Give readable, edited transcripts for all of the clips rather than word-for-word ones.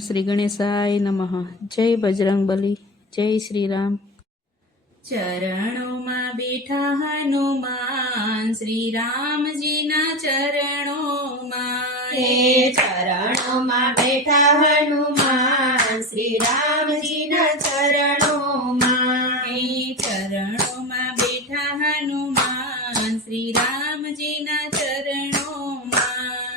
શ્રી ગણેશાય નમઃ. જય બજરંગબલી. જય શ્રી રામ. ચરણોમાં બેઠા હનુમાન શ્રી રામજીના ચરણોમાં. હે ચરણોમાં બેઠા હનુમાન શ્રી રામજીના ચરણોમાં. હે ચરણોમાં બેઠા હનુમાન શ્રી રામજીના ચરણોમાં.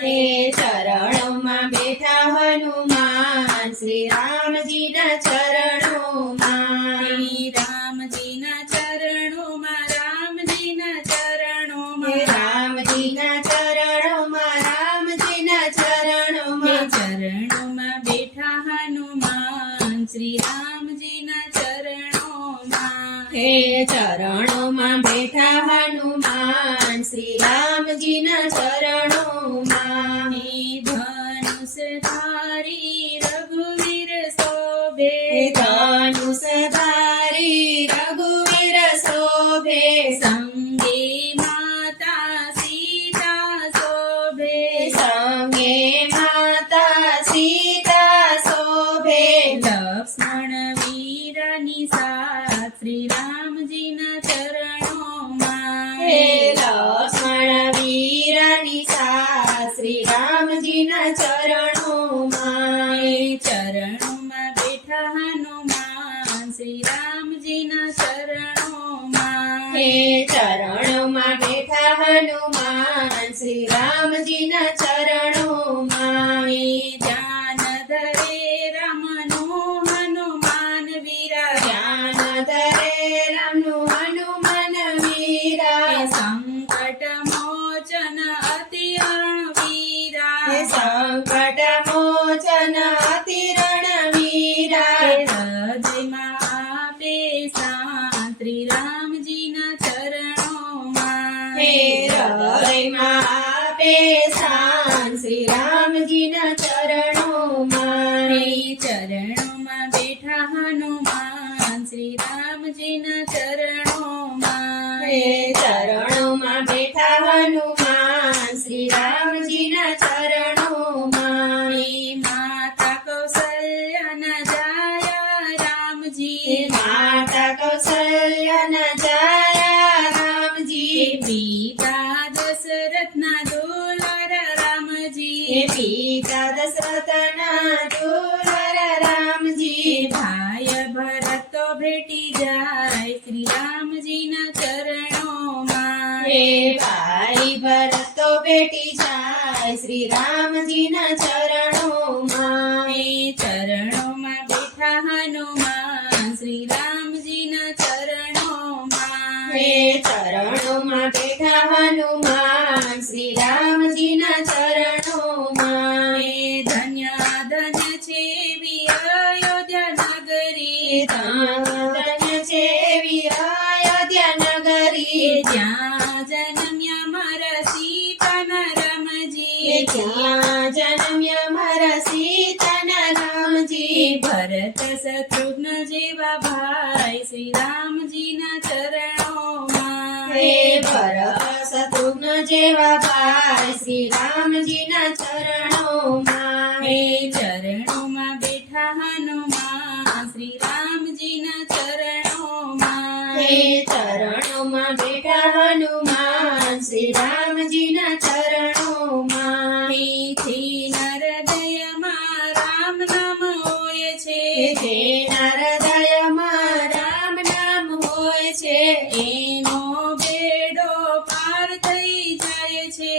હે ચરણોમાં બેઠા હનુમાન શ્રી રામજીના ચરણોમાં. હે રામજીના ચરણોમાં, રામજીના ચરણોમાં. હે રામજીના ચરણોમાં, રામજીના ચરણોમાં. ચરણોમાં બેઠા હનુમાન શ્રી રામજીના ચરણોમાં. હે ચરણોમાં બેઠા હનુમાન શ્રી રામજીના ચરણોમાં. હે ધનુષ ધારી રઘુવીર શોભે. હે ધનુષ ધારી રઘુવીર શોભે. સંગે માતા સીતા શોભે. સંગે માતા સીતા શોભે. લક્ષ્મણ વીરની સાથ શ્રી રામજીના ચરણોમાં. હે લક્ષ્મણ વીરની સાથ શ્રી રામજીના ચરણોમાં. હે ચરણોમાં બેઠા હનુમાન શ્રી રામજીના ચરણોમાં. હે ચરણોમાં બેઠા હનુમાન શ્રી રામજીના ચરણોમાં. હે ધ્યાન ધરે રામનું હનુમાન વીરા. ધ્યાન ધરે રામનું હનુમાન વીરા. હે સંકટ મોચન અતિ રણવીરા. હે સંકટ મોચન અતિ રણવીરા. હે હૃદયમાં આપે શાંત શ્રી રામજીના ચરણોમાં. હે હૃદયમાં આપે શાન શ્રી રામજીના ચરણોમાં. હે ચરણોમાં બેઠા હનુમાન શ્રી રામજીના ચરણોમાં. હે ચરણોમાં બેઠા હનુમાન શ્રી રામજીના ચરણોમાં. હે માતા કૌશલ્યાના જાયા રામજી. હે માતા કૌશલ્યાના જાયા રામજી. હે પિતા દશરથના દુલાર રામજી. હે પિતા દશરથના દુલાર રામજી. હે ભાઈ ભરત તો ભેટી જાય શ્રી રામજીના ચરણોમાં. હે ભાઈ ભરત તો બેટી જાય શ્રી રામજીના ચરણોમાં. હે ચરણોમાં બેઠા હનુમાન શ્રી રામજીના ચરણોમાં. હે ચરણોમાં બેઠા હનુમાન શ્રી રામજીના ચરણોમાં. હે ધન્ય ધન્ય છે એવી અયોધ્યા નગરી. ધન્ય છે એવી અયોધ્યા નગરી. જ્યાં જન્મ્યા મારા સીતાના રામજી. જ્યાં જન્મ્યા મારા સીતાના રામજી. ભરત શત્રુઘ્ન જેવા ભાઈ શ્રી રામજીના ચરણોમાં. હે ભરત શત્રુઘ્ન જેવા ભાઈ શ્રી રામજીના ચરણોમાં. હે ચરણોમાં બેઠા હનુમાન શ્રી રામજીના ચરણોમાં. હે ચરણોમાં બેઠા હનુમાન શ્રી રામજીના ચરણોમાં. હેથી નરદયમાં રામ નામ હોય છે. હે હૃદયમાં રામ નામ હોય છે. એનો બેડો પાર થઈ જાય છે.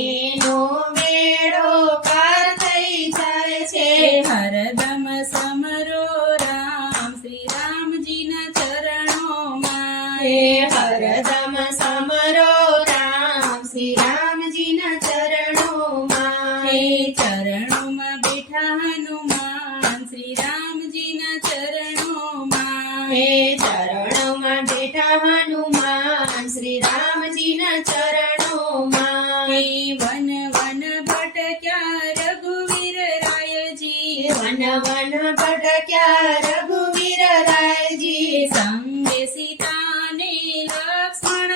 એનો બેડો પાર થઈ જાય છે. હરદમ સમરો રામ શ્રી રામજીના ચરણોમાં. હે હરદમ સમરો રામ શ્રી રામજીના ચરણોમાં. હે ચરણોમાં બેઠા હનુમાન શ્રી રામજીના ચરણોમાં. હે ચરણોમાં બેઠા હનુમાન શ્રી રામજીના ચરણોમાં. હે વન વન ભટક્યા રઘુવીર રાયજી. વન વન ભટક્યા રઘુવીર રાયજી. સંગે સીતાને લક્ષ્મણ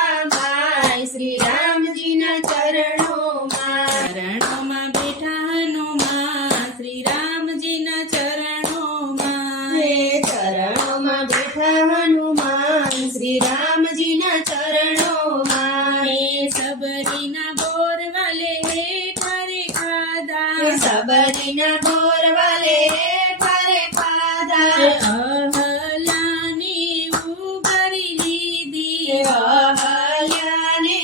નિકટામાં શ્રી રામજીના ચરણોમાં ચરણોમાં બેઠા હનુમાન શ્રી રામજીના ચરણોમાં હે ચરણોમાં બેઠા હનુમાન શ્રી રામજીના ચરણોમાં હે સબરીના બોરવાલે હે ઠરે ખાધા સબરીના બોરવાલે ઠરે ખાધા અહલ્યાને ઉગારી લીધી અહલ્યાને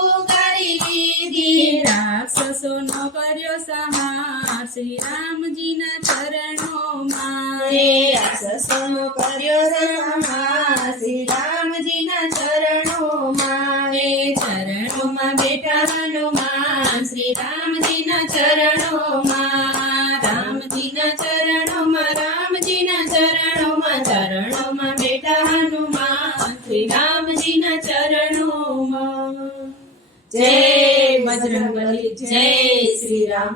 ઉગારી લીધી રાક્ષસોનો કર્યો સંહાર શ્રી રામજીના ચરણોમાં હે રાક્ષસોનો કર્યો સંહાર શ્રી રામજીના ચરણોમાં હે ચરણોમાં બેઠા હનુમાન શ્રી રામજીના ચરણોમાં રામજીના ચરણોમાં રામજીના ચરણોમાં ચરણોમાં બેઠા હનુમાન શ્રી રામજીના ચરણોમાં જય બજરંગબલી જય શ્રી રામ.